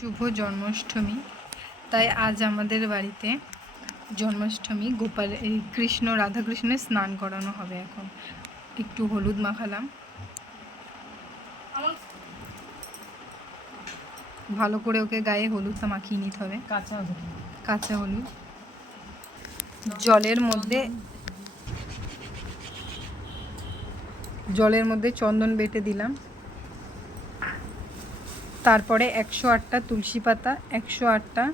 শুভ জন্মাষ্টমী। তাই আজ আমাদের বাড়িতে জন্মাষ্টমী গোপাল এই কৃষ্ণ রাধাকৃষ্ণের স্নান করানো হবে এখন। একটু হলুদ মাখালাম। ভালো করে ওকে গায়ে হলুদটা মাখিয়ে নিতে হবে। কাঁচা হলুদ। কাঁচা হলুদ। জলের মধ্যে জলের মধ্যে চন্দন বেটে দিলাম। তারপরে একশো আটটা তুলসী পাতা, একশো আটটা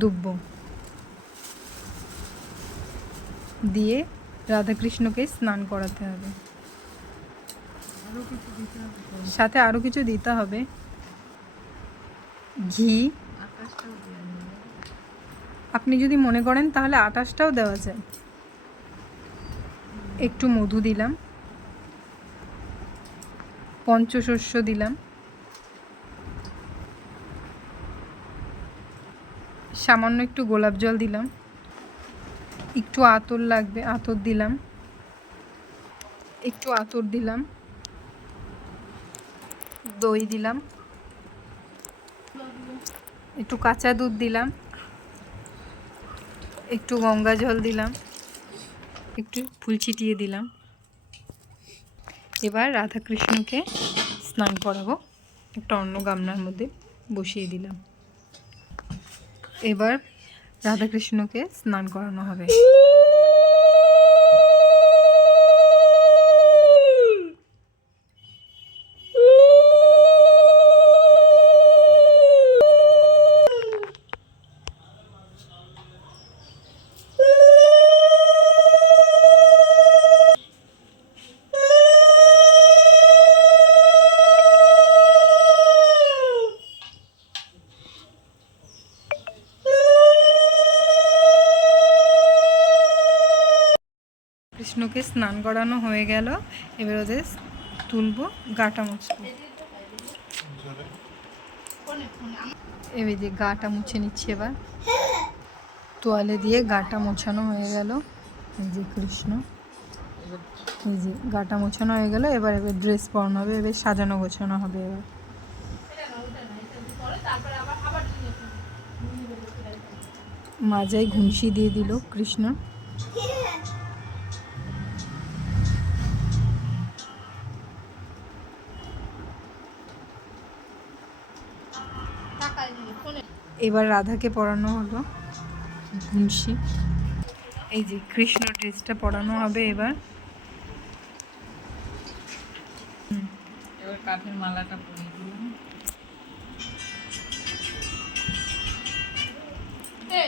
দুব্ব দিয়ে রাধাকৃষ্ণকে স্নান করাতে হবে। সাথে আরও কিছু দিতে হবে ঘি। আপনি যদি মনে করেন তাহলে আটাশটাও দেওয়া যায় একটু মধু দিলাম পঞ্চশস্য দিলাম সামান্য একটু গোলাপ জল দিলাম। একটু আতর লাগবে, আতর দিলাম। একটু আতর দিলাম। দই দিলাম। একটু কাঁচা দুধ দিলাম। একটু গঙ্গা জল দিলাম। একটু ফুল ছিটিয়ে দিলাম। এবার রাধাকৃষ্ণকে স্নান করাবো। একটা অন্য গামলার মধ্যে বসিয়ে দিলাম। এবার রাধাকৃষ্ণকে স্নান করানো হবে। কৃষ্ণকে স্নান করানো হয়ে গেল। এবার ওদের তুলবো, গাটা মুছবো। এবার যে গাটা মুছে নিচ্ছি এবার। তোয়ালে দিয়ে গাটা মোছানো হয়ে গেল। এই যে কৃষ্ণ। এই যে গাটা মোছানো হয়ে গেল। এবার এবার ড্রেস পরানো হবে, এবার সাজানো গোছানো হবে এবার। মাজায় ঘুমসি দিয়ে দিল কৃষ্ণ। এবার রাধাকে পরানো হলো। ঘুমসি এই যে কৃষ্ণ ড্রেসটা পরানো হবে এবার। এবার কাঠের মালাটা পরিয়ে দিলাম।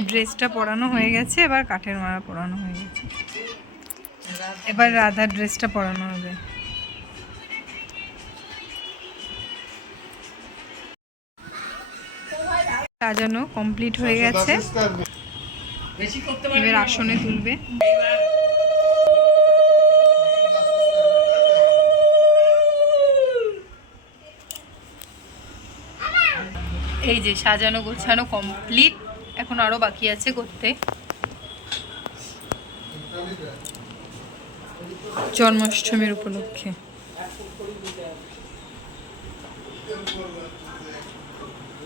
ড্রেসটা পরানো হয়ে গেছে এবার কাঠের মালা পরানো হয়ে গেছে। এবার রাধার ড্রেসটা পরানো হবে। সাজানো কমপ্লিট হয়ে গেছে। এবার আসনে তুলবে। এই যে সাজানো গোছানো কমপ্লিট এখন আরও বাকি আছে করতে। জন্মাষ্টমীর উপলক্ষে।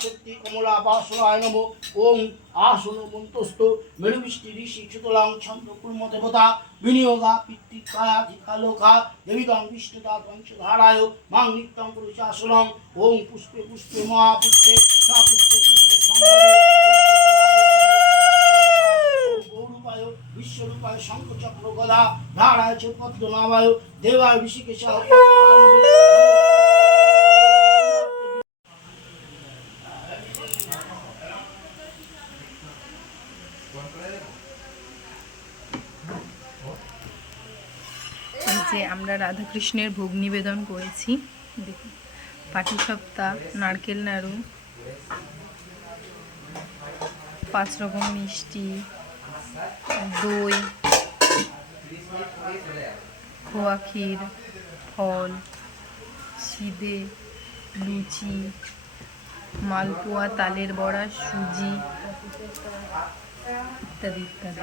শক্তি কমলা বাসনায় নম ওম আসন মন্তস্থ মেরুবৃষ্টি ঋষি সুতলাং ছন্দ কুর্ম দেবতা বিনিয়োগা পিতৃকায়া ধিকালোকা দেবিদং বিষ্ণুতা বংশধারায় মাং নিত্যং পুরুষাসনং ওম পুষ্পে পুষ্পে মহাপুষ্পে সা পুষ্পে গৌরূপায় বিশ্বরূপায় শঙ্খচক্র গদা ধারায় পদ্মনাভায় দেবায় ঋষিকেশায় যে আমরা রাধাকৃষ্ণের ভোগ নিবেদন করেছি। দেখুন পাটি সপ্তাহ নারকেল নাড়ু, পাঁচ রকম মিষ্টি, দই, খোয়া ক্ষীর, ফল, সিদে, লুচি, মালপোয়া, তালের বড়া, সুজি ইত্যাদি ইত্যাদি।